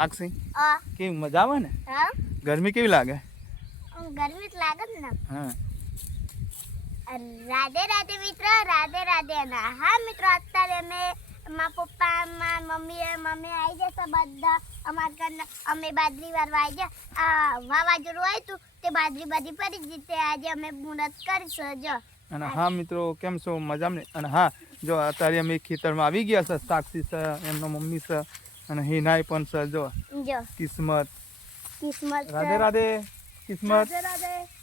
સાક્ષી કેવી મજા આવે ને? ગરમી કેવી લાગે? ગરમી લાગે ને. હા. રાધે રાધે મિત્ર રાધે રાધે ના હા મિત્રો અત્યારે અમે મા પપ્પા મા મમ્મી મમ્મી આવી જશે બધા. અમારા ઘરના અમે બાજરી વારવા આવી ગયા. આ વાવાઝોડું આવ્યું હતું તે બાજરી બધી પડી ગઈ તે આજે અમે મુહૂર્ત કરીશું જો. અને હા મિત્રો કેમ છો? મજામાં અને હા જો અત્યારે અમે ખેતરમાં આવી ગયા છે સાક્ષી છે એમનો મમ્મી છે. અને હિનાય પણ સર જો. કિસ્મત. કિસ્મત રાધે રાધે. કિસ્મત.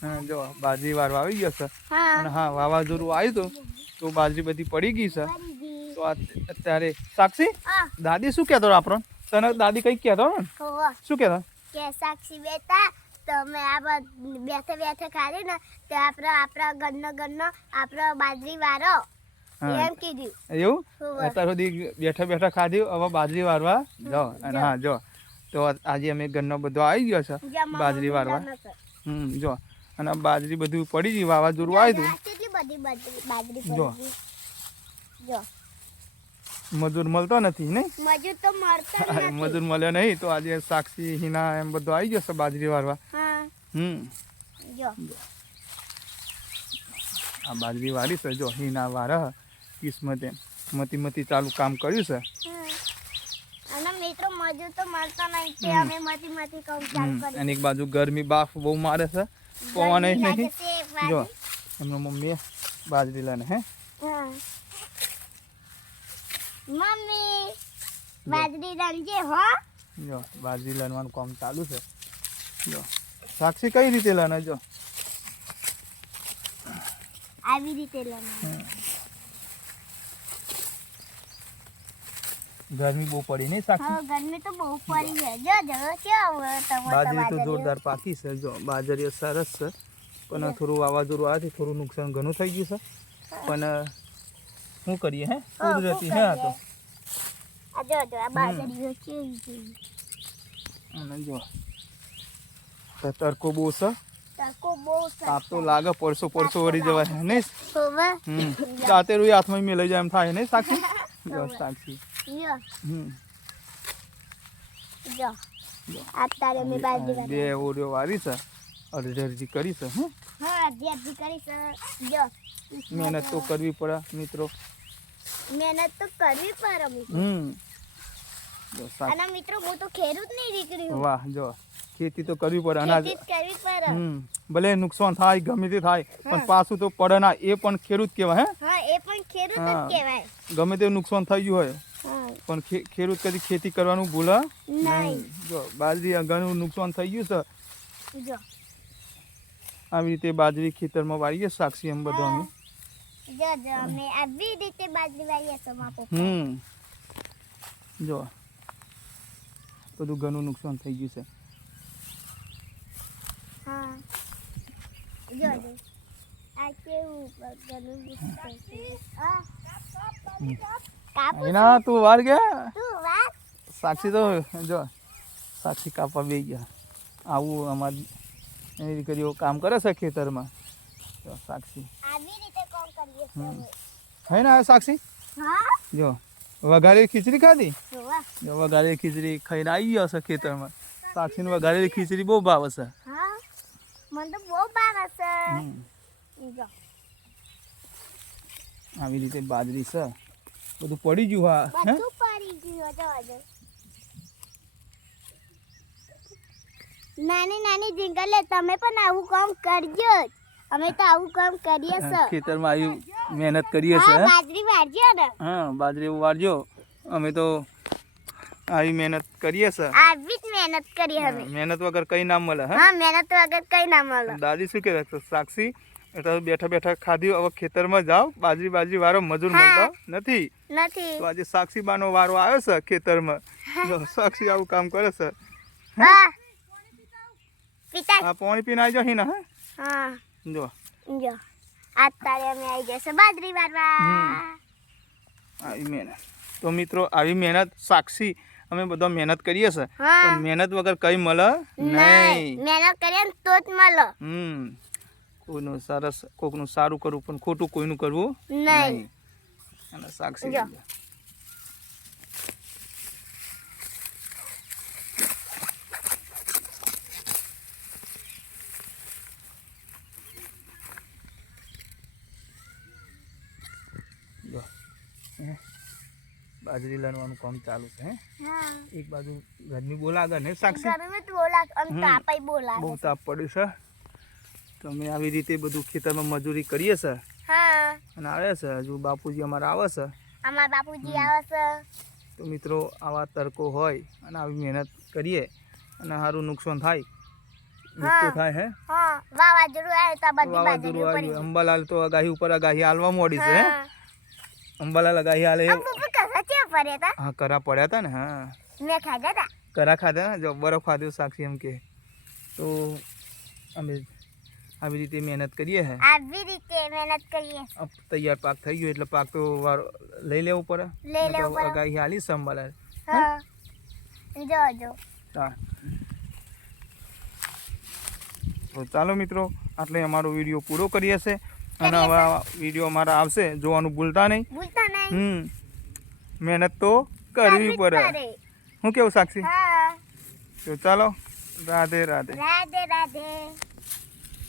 હા જો બાજરી વાળો આવી ગયો સર અને હા વાવાઝોડું આવ્યું હતું તો બાજરી બધી પડી ગઈ સર તો અત્યારે સાક્ષી? દાદી શું કહેતો આપણો? તને દાદી કઈ કહેતો ને? શું કહેતો? કે સાક્ષી બેટા તમે આ બેઠે બેઠે ખાલી ને તે આપણો આપણા ઘરનો ઘરનો આપણો બાજરી વાળો એવું? અત્યાર સુધી બેઠા બેઠા ખાધ્યું હવે બાજરી વારવા જાઓ. અને હા જો. તો આજે અમે ઘરનો બધો આવી ગયો છે બાજરી વાળવા હમ જો. અને બાજરી બધું પડી ગયું વાવાઝોડું આવ્યું બાજરી જો. જો. મજૂર મળતો નથી નહીં? મજૂર તો મળતા મજૂર મળ્યો નહીં તો આજે સાક્ષી હિના એમ બધું આવી ગયો છે બાજરી વારવા. હમ. આ બાજરી વારી છે જો. હિના વારા. કિસ્મતે મતી મતી ચાલુ કામ કર્યું છે. અને મિત્રો મજૂર તો મળતા નહીં તે અમે મતી મતી કામ ચાલુ હમ. અને એક બાજુ ગરમી બાફ બહુ મારે છે. પવન નહીં. જો એમનો મમ્મી બાજરી લઈને હે? મમ્મી બાજરી રંજે હો. જો બાજરી લણવાનું કામ ચાલુ છે. જો સાક્ષી કઈ રીતે લણે જો? આવી રીતે લગાવ ગરમી બહુ પડી નહીં સાક્ષી હા ગરમી તો બહુ પડી છે. જો જો કેવો ટમાટર બાજરી તો જોરદાર પાકી છે. જો બાજરી સરસ છે. પણ થોડું વાવાઝોડું આવ્યાથી થોડું નુકસાન ઘણું થઈ ગયું છે. પણ શું કરીએ હે? કુદરતી હે આ તો. આ જો જો આ બાજરી કેવી છે અને જો તડકો બહુ છે. તાપ તો લાગે પરસો પરસો વળી જવાય નહીં રાતે હમ હાથમાં મેલાઈ જાય એમ થાય નહીં સાક્ષી જો સાક્ષી યો Hmm. જો. આ તારે મેં બાજરી વાળી. બે ઓરિયો વારી છે. અડધી કરી છે હા જો. મહેનત તો કરવી પડે મિત્રો. મહેનત તો કરવી પડે મિત્રો. હમ. જો અને મિત્રો હું તો ખેડૂત નહીં નીકળી વાહ જો. ખેતી તો કરવી પડે અનાજ. કરવી પડે. હમ. ભલે નુકસાન થાય ગમે તે થાય પણ પાછું તો પડે ના એ પણ ખેડૂત કહેવાય હે? હા એ પણ ખેડૂત જ કહેવાય. ગમે તે નુકસાન થઈ ગયું હોય પણ ખેડૂત કદી ખેતી કરવાનું ભૂલે? નહીં. જો બાજરી ઘણું નુકસાન થઈ ગયું છે. જો. આવી રીતે બાજરી ખેતરમાં વાળીએ સાક્ષી એમ બધું અમે જો જો અમે આવી રીતે બાજરી વાવીએ છો મારા હમ. જો. બધું ઘણું નુકસાન થઈ ગયું છે. હા. એના તું વાર ગયા તું વાત સાક્ષી તો જો સાક્ષી કાપવા બે ગયા આવું અમારી એની દીકરીઓ કામ કરે છે ખેતરમાં જો સાક્ષી આવી રીતે કોમ કરીએ છીએ અમે. હે ને આ સાક્ષી હા જો વઘારેલી ખીચડી ખાધી જોવા જો વઘારેલી ખીચડી ખાઈને આવી ગયો છે ખેતરમાં સાક્ષીને વઘારેલી ખીચડી બહુ ભાવે છે હા મને તો બહુ ભાવે છે હમ. જો આવી રીતે બાજરી છે. બધું પડી ગયું હા નાની નાની જિંગલે તમે પણ આવું કામ કરજો. અમે તો આવું કામ કરીએ છે ખેતરમાં આવી મહેનત કરીએ છે બાજરી વાળજો ને. હા બાજરી વાળજો. અમે તો આવી મહેનત કરીએ છે આવી જ મહેનત કરી હવે મહેનત વગર કઈ ના મળે હા? મહેનત વગર કઈ ના મળે. દાદી શું કહેવાય હતા? સાક્ષી એટલે બેઠા બેઠા ખાધી હવે ખેતરમાં જાઓ બાજરી બાજરી વાળો મજૂર મળતો નથી? નથી. તો આજે સાક્ષી બાનો વારો આવ્યો છે ખેતરમાં. સાક્ષી આવું કામ કરે છે. હા? પાણી પીને આવી જાઓ ને હા? જો. જો. આજ તારે અમે આવી જશે બાજરી વારવા. આવી મહેનત. તો મિત્રો આવી મહેનત સાક્ષી અમે બધા મહેનત કરીએ છે પણ મહેનત વગર કઈ મળે નહીં મહેનત કરીએ તો જ મળે હમ કોઈનું સરસ કોકનું સારું કરવું પણ ખોટું કોઈનું કરવું નહીં અને સાક્ષી Yeah. બાજરી લણવાનું કામ ચાલુ છે એક બાજુ ઘરની બોલાગે ને સાક્ષી? ગરમી બહુ તાપ પડ્યું છે. તમે આવી રીતે બધું ખેતરમાં મજૂરી કરીએ છે? અને આવે છે? હજુ બાપુજી અમારા આવે છે? અમારા બાપુજી આવે છે. તો મિત્રો આવા તડકો હોય અને આવી મહેનત કરીએ અને સારું નુકસાન થાય. અંબાલાલ તો અગાહી ઉપર અગાહી હાલવા મોડી છે અંબાલાલ અગાહી હાલે. આમ પપ્પા કસા છે ફરે તા? હા કરા પડ્યા હતા ને હા. મેં ખાધા હતા કરા ખાધા ને જો બરફ ખાધો સાક્ષી એમ કે. તો અમે આવી રીતે મહેનત કરીએ હે. આવી રીતે મહેનત કરીએ. અબ તૈયાર પાક થઈ ગયો એટલે પાક તો વાર લઈ લેવું પડે. લઈ લેવો પડે. આગાહી હાલી સંભાળે. હા. જો જો. હા. તો ચાલો મિત્રો આટલે અમારો વીડિયો પૂરો કરીએ છે અને હવે વીડિયો અમારા આવશે જોવાનું ભૂલતા નહીં. ભૂલતા નહીં. હમ. મહેનત તો કરવી પડે. હું કેવું સાક્ષી? તો ચાલો રાધે રાધે. રાધે રાધે.